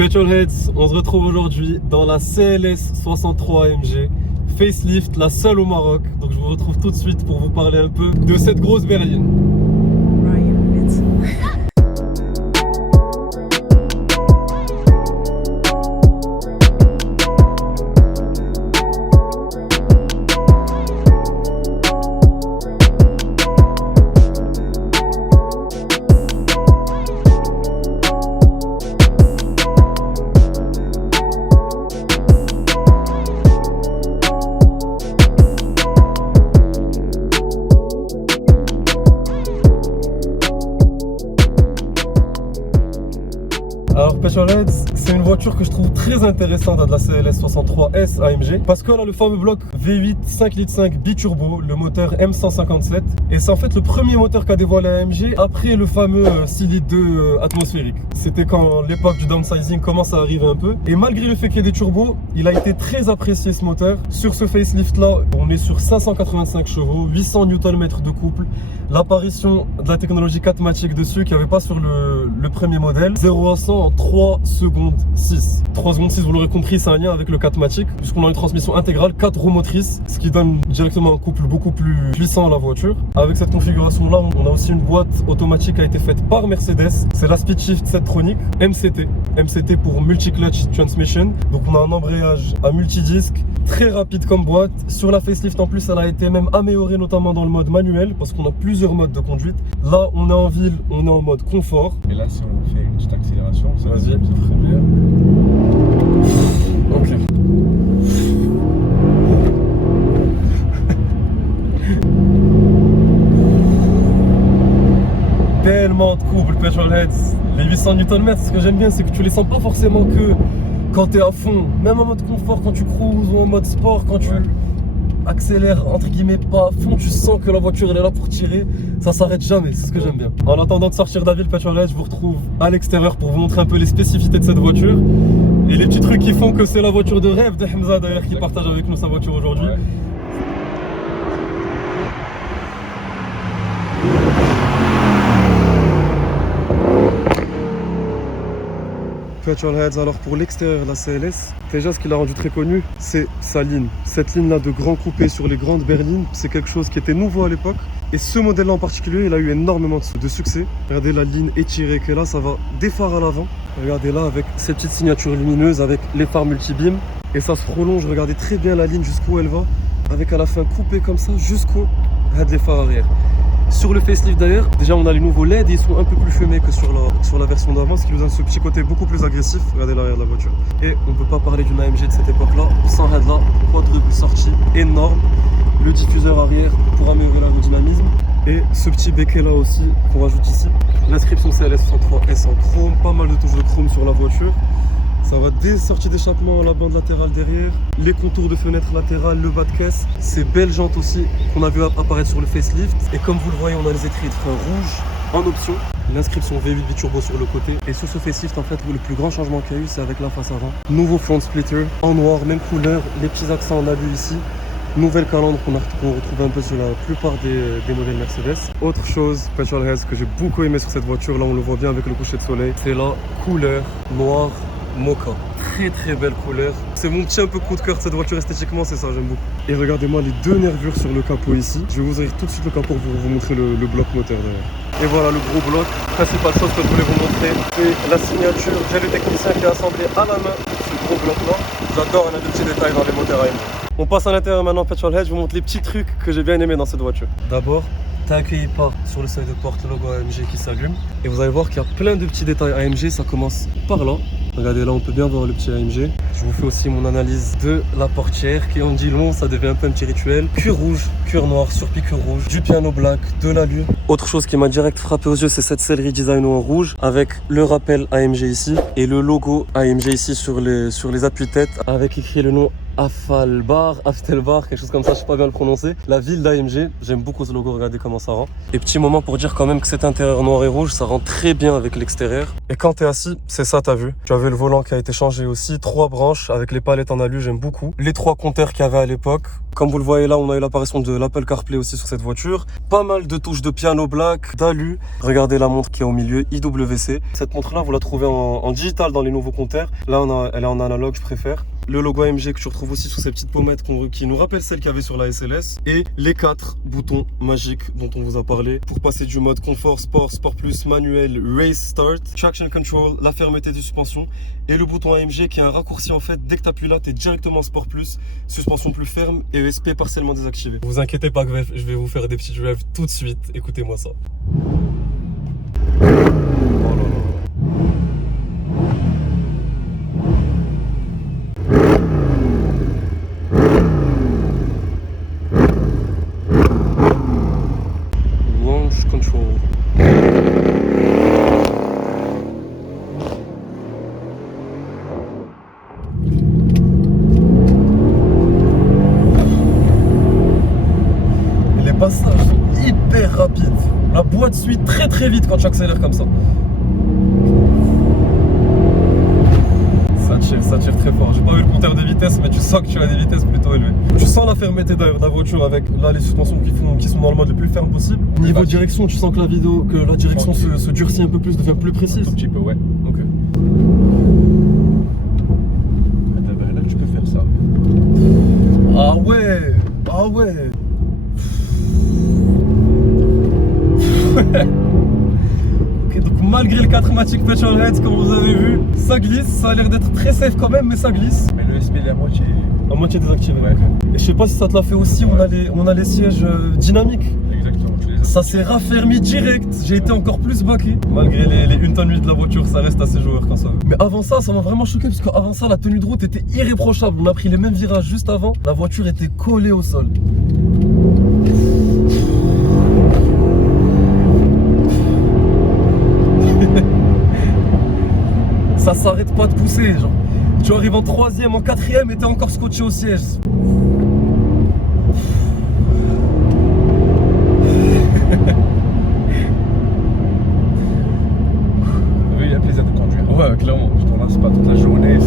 Petrolheads, on se retrouve aujourd'hui dans la CLS 63 AMG facelift, la seule au Maroc. Donc je vous retrouve tout de suite pour vous parler un peu de cette grosse berline. Alors Petrolheads, c'est une voiture que je trouve très intéressante de la CLS 63S AMG parce qu'elle a le fameux bloc V8 5,5 litres biturbo, le moteur M157, et c'est en fait le premier moteur qu'a dévoilé AMG après le fameux 6 litres 2 atmosphérique. C'était quand l'époque du downsizing commence à arriver un peu, et malgré le fait qu'il y ait des turbos, il a été très apprécié ce moteur. Sur ce facelift là, on est sur 585 chevaux, 800 Nm de couple, l'apparition de la technologie 4MATIC dessus qu'il n'y avait pas sur le premier modèle, 0 à 100 en 3 secondes 6. 3 secondes 6, vous l'aurez compris, c'est un lien avec le 4MATIC, puisqu'on a une transmission intégrale 4 roues motrices, ce qui donne directement un couple beaucoup plus puissant à la voiture. Avec cette configuration là, on a aussi une boîte automatique qui a été faite par Mercedes, c'est la Speedshift Setronic MCT pour Multi Clutch Transmission. Donc on a un embrayage à multidisque, très rapide comme boîte. Sur la facelift en plus, elle a été même améliorée, notamment dans le mode manuel, parce qu'on a plusieurs modes de conduite. Là on est en ville, on est en mode confort. Et là si on fait une petite accélération, ça vas-y, très bien. Ok. Tellement de couple Petrolheads. Les 800 Nm, ce que j'aime bien, c'est que tu les sens pas forcément que quand tu es à fond, même en mode confort, quand tu cruises, ou en mode sport, quand tu accélères entre guillemets pas à fond, tu sens que la voiture elle est là pour tirer, ça s'arrête jamais, c'est ce que j'aime bien. En attendant de sortir de la ville Petrolheads, je vous retrouve à l'extérieur pour vous montrer un peu les spécificités de cette voiture et les petits trucs qui font que c'est la voiture de rêve de Hamza d'ailleurs qui partage avec nous sa voiture aujourd'hui. Petrolheads, alors pour l'extérieur de la CLS, déjà ce qui l'a rendu très connu, c'est sa ligne. Cette ligne là de grand coupé sur les grandes berlines, c'est quelque chose qui était nouveau à l'époque. Et ce modèle là en particulier, il a eu énormément de succès. Regardez la ligne étirée qui est là, ça va des phares à l'avant. Regardez là avec ces petites signatures lumineuses, avec les phares multi-beam. Et ça se prolonge, regardez très bien la ligne jusqu'où elle va. Avec à la fin coupé comme ça jusqu'au les phares arrière. Sur le facelift d'ailleurs, déjà on a les nouveaux LED et ils sont un peu plus fumés que sur la version d'avant, ce qui nous donne ce petit côté beaucoup plus agressif. Regardez l'arrière de la voiture. Et on ne peut pas parler d'une AMG de cette époque-là sans head là, quadruple sortie énorme, le diffuseur arrière pour améliorer l'aérodynamisme et ce petit béquet là aussi qu'on rajoute ici. L'inscription CLS63S en chrome, pas mal de touches de chrome sur la voiture. Ça va des sorties d'échappement à la bande latérale derrière, les contours de fenêtre latérale, le bas de caisse, ces belles jantes aussi qu'on a vu apparaître sur le facelift. Et comme vous le voyez, on a les étriers de frein rouges en option, l'inscription V8 biturbo sur le côté. Et sur ce facelift, en fait, le plus grand changement qu'il y a eu, c'est avec la face avant. Nouveau front splitter en noir, même couleur, les petits accents on a vu ici. Nouvelle calandre qu'on retrouve un peu sur la plupart des modèles Mercedes. Autre chose, Petrolheads, que j'ai beaucoup aimé sur cette voiture, là on le voit bien avec le coucher de soleil, c'est la couleur noire mocha. Très belle couleur. C'est mon petit un peu coup de cœur de cette voiture esthétiquement, c'est ça, j'aime beaucoup. Et regardez-moi les deux nervures sur le capot ici. Je vais vous ouvrir tout de suite le capot pour vous montrer le bloc moteur derrière. Et voilà le gros bloc. Principale chose que je voulais vous montrer, c'est la signature. J'ai le technicien qui a assemblé à la main ce gros bloc là. J'adore, on a de petits détails dans les moteurs AMG. On passe à l'intérieur maintenant Petrolhead, je vous montre les petits trucs que j'ai bien aimé dans cette voiture. D'abord, t'es accueilli par sur le seuil de porte le logo AMG qui s'allume. Et vous allez voir qu'il y a plein de petits détails AMG, ça commence par là. Regardez là, on peut bien voir le petit AMG. Je vous fais aussi mon analyse de la portière qui en dit long, ça devient un peu un petit rituel. Cuir rouge, cuir noir, surpiqûre rouge, du piano black, de l'allure. Autre chose qui m'a direct frappé aux yeux, c'est cette sellerie design en rouge avec le rappel AMG ici et le logo AMG ici sur les appuis-têtes avec écrit le nom Aftelbar, quelque chose comme ça, je sais pas bien le prononcer. La ville d'AMG, j'aime beaucoup ce logo, regardez comment ça rend. Et petit moment pour dire quand même que cet intérieur noir et rouge, ça rend très bien avec l'extérieur. Et quand t'es assis, c'est ça, t'as vu. Tu avais le volant qui a été changé aussi, 3 branches avec les palettes en alu, j'aime beaucoup. Les 3 compteurs qu'il y avait à l'époque. Comme vous le voyez là, on a eu l'apparition de l'Apple CarPlay aussi sur cette voiture. Pas mal de touches de piano black, d'alu. Regardez la montre qui est au milieu, IWC. Cette montre-là, vous la trouvez en digital dans les nouveaux compteurs. Là, elle est en analogue, je préfère. Le logo AMG que tu retrouves aussi sur ces petites pommettes qui nous rappellent celles qu'il y avait sur la SLS. Et les 4 boutons magiques dont on vous a parlé pour passer du mode confort, sport, sport plus, manuel, race start, traction control, la fermeté des suspensions. Et le bouton AMG qui est un raccourci en fait. Dès que tu appuies là, tu es directement sport plus, suspension plus ferme et ESP partiellement désactivé. Vous inquiétez pas, je vais vous faire des petits rêves tout de suite. Écoutez-moi ça. Oh là là. Control. Et les passages sont hyper rapides. La boîte suit très très vite quand tu accélères comme ça. Ça tire très fort. J'ai pas vu le compteur de vitesse, mais tu sens que tu as des vitesses plutôt élevées. Tu sens la fermeté d'ailleurs de la voiture avec là les suspensions qui sont dans le mode le plus ferme possible. Niveau direction, tu sens que la direction se durcit un peu plus, devient plus précise. Un petit peu, ouais. Ok. Là, tu peux faire ça. Ah ouais. Ah ouais. Ok, donc malgré le 4matic Petrolhead, comme vous avez vu, ça glisse, ça a l'air d'être très safe quand même, mais ça glisse. Mais le SP, il est à moitié désactivé. Ouais. Et je sais pas si ça te l'a fait aussi, on a les sièges dynamiques. Exactement. Ça s'est raffermi direct, j'ai été encore plus baqué. Malgré les 1 tonne 8 de la voiture, ça reste assez joueur quand ça va. Mais avant ça m'a vraiment choqué parce qu'avant ça, la tenue de route était irréprochable. On a pris les mêmes virages juste avant, la voiture était collée au sol. Ça s'arrête pas de pousser, genre. Tu arrives en 3ème, en 4ème et t'es encore scotché au siège. Oui, il y a plaisir de conduire. Ouais, clairement. Je t'en lasse pas toute la journée,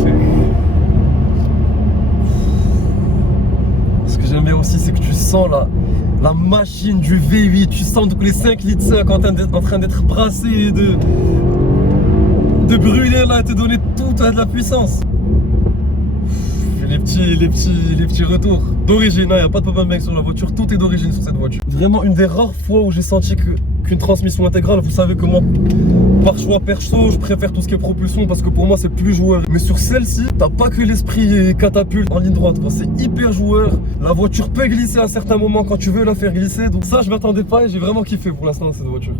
Ce que j'aime bien aussi, c'est que tu sens la machine du V8. Tu sens donc les 5 litres 5 en train d'être brassés et de brûler là et te donner toute de la puissance. Les petits retours d'origine, il n'y a pas de pop bank sur la voiture, tout est d'origine sur cette voiture. Vraiment une des rares fois où j'ai senti qu'une transmission intégrale, vous savez que moi, par choix perso, je préfère tout ce qui est propulsion parce que pour moi c'est plus joueur. Mais sur celle-ci, t'as pas que l'esprit catapulte en ligne droite, c'est hyper joueur. La voiture peut glisser à certains moments quand tu veux la faire glisser, donc ça je m'attendais pas et j'ai vraiment kiffé pour l'instant dans cette voiture.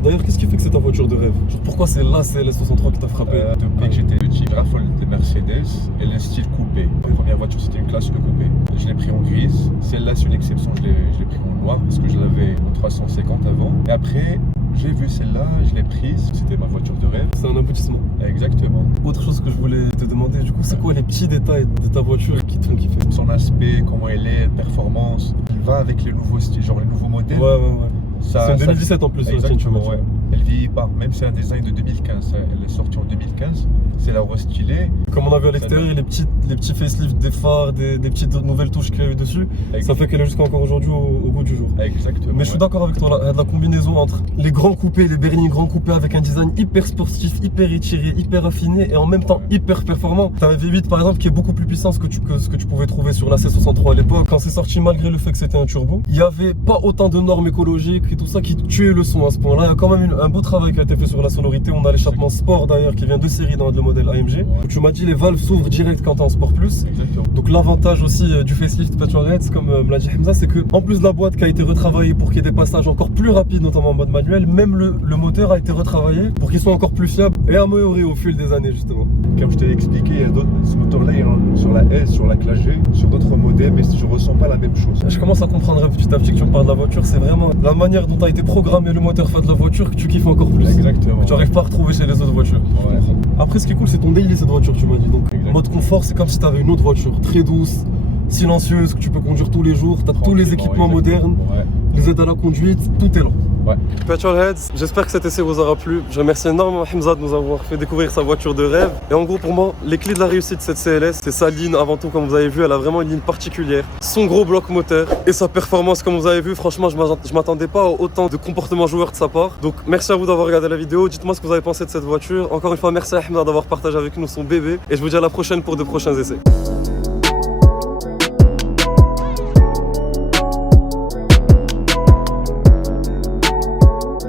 D'ailleurs, qu'est-ce qui fait que c'est ta voiture de rêve? Genre, pourquoi c'est la CLS63 qui t'a frappé? Depuis que j'étais petit, je raffole des Mercedes et le style coupé. Ma première voiture, c'était une classe E coupé. Je l'ai pris en grise. Celle-là, c'est une exception, je l'ai pris en noir parce que je l'avais en 350 avant. Et après, j'ai vu celle-là, je l'ai prise. C'était ma voiture de rêve. C'est un aboutissement. Exactement. Autre chose que je voulais te demander, du coup, c'est quoi les petits détails de ta voiture qui te font kiffer? Son aspect, comment elle est, performance. Il va avec les nouveaux styles, genre les nouveaux modèles. Ouais. C'est en 2017 en plus. Exactement, ouais. Elle vieillit pas, même c'est un design de 2015, elle est sortie en 2015, c'est la restylée. Comme on a vu à l'extérieur, les petits facelifts des phares, des petites nouvelles touches qu'il y a eu dessus, ça fait qu'elle est jusqu'à encore aujourd'hui au goût du jour. Exactement. Mais je suis d'accord avec toi, la combinaison entre les grands coupés, les berlines grands coupés avec un design hyper sportif, hyper étiré, hyper affiné et en même temps hyper performant. T'as un V8 par exemple qui est beaucoup plus puissant que ce que tu pouvais trouver sur la C63 à l'époque. Quand c'est sorti, malgré le fait que c'était un turbo, il n'y avait pas autant de normes écologiques et tout ça qui tuait le son à ce point-là. Il y a quand même un beau travail qui a été fait sur la sonorité. On a l'échappement sport d'ailleurs qui vient de série dans le modèle AMG. Ouais. Tu m'as dit les valves s'ouvrent direct quand t'es en sport plus. Exactement. Donc l'avantage aussi du facelift Petrolhead, comme me l'a dit Hamza, c'est que en plus de la boîte qui a été retravaillée pour qu'il y ait des passages encore plus rapides, notamment en mode manuel, même le moteur a été retravaillé pour qu'il soit encore plus fiable et amélioré au fil des années justement. Comme je t'ai expliqué, ce moteur-là sur la S, sur la classe G, sur d'autres modèles, mais je ressens pas la même chose. Je commence à comprendre petit à petit que tu me parles de la voiture, c'est vraiment la manière dont a été programmé le moteur fait de la voiture que tu kiffes kiffes encore plus. Exactement. Que tu n'arrives pas à retrouver chez les autres voitures. Ouais. Après, ce qui est cool, c'est ton daily cette voiture, tu m'as dit. Donc, Exact. mode confort, c'est comme si tu avais une autre voiture très douce, silencieuse, que tu peux conduire tous les jours. Tu as tous les équipements modernes, Ouais. les aides à la conduite, tout est là. Ouais. Petrolheads, j'espère que cet essai vous aura plu. Je remercie énormément Hamza de nous avoir fait découvrir sa voiture de rêve. Et en gros, pour moi, les clés de la réussite de cette CLS, c'est sa ligne avant tout, comme vous avez vu, elle a vraiment une ligne particulière. Son gros bloc moteur et sa performance, comme vous avez vu, franchement, je m'attendais pas à autant de comportement joueur de sa part. Donc, merci à vous d'avoir regardé la vidéo. Dites-moi ce que vous avez pensé de cette voiture. Encore une fois, merci à Hamza d'avoir partagé avec nous son bébé. Et je vous dis à la prochaine pour de prochains essais.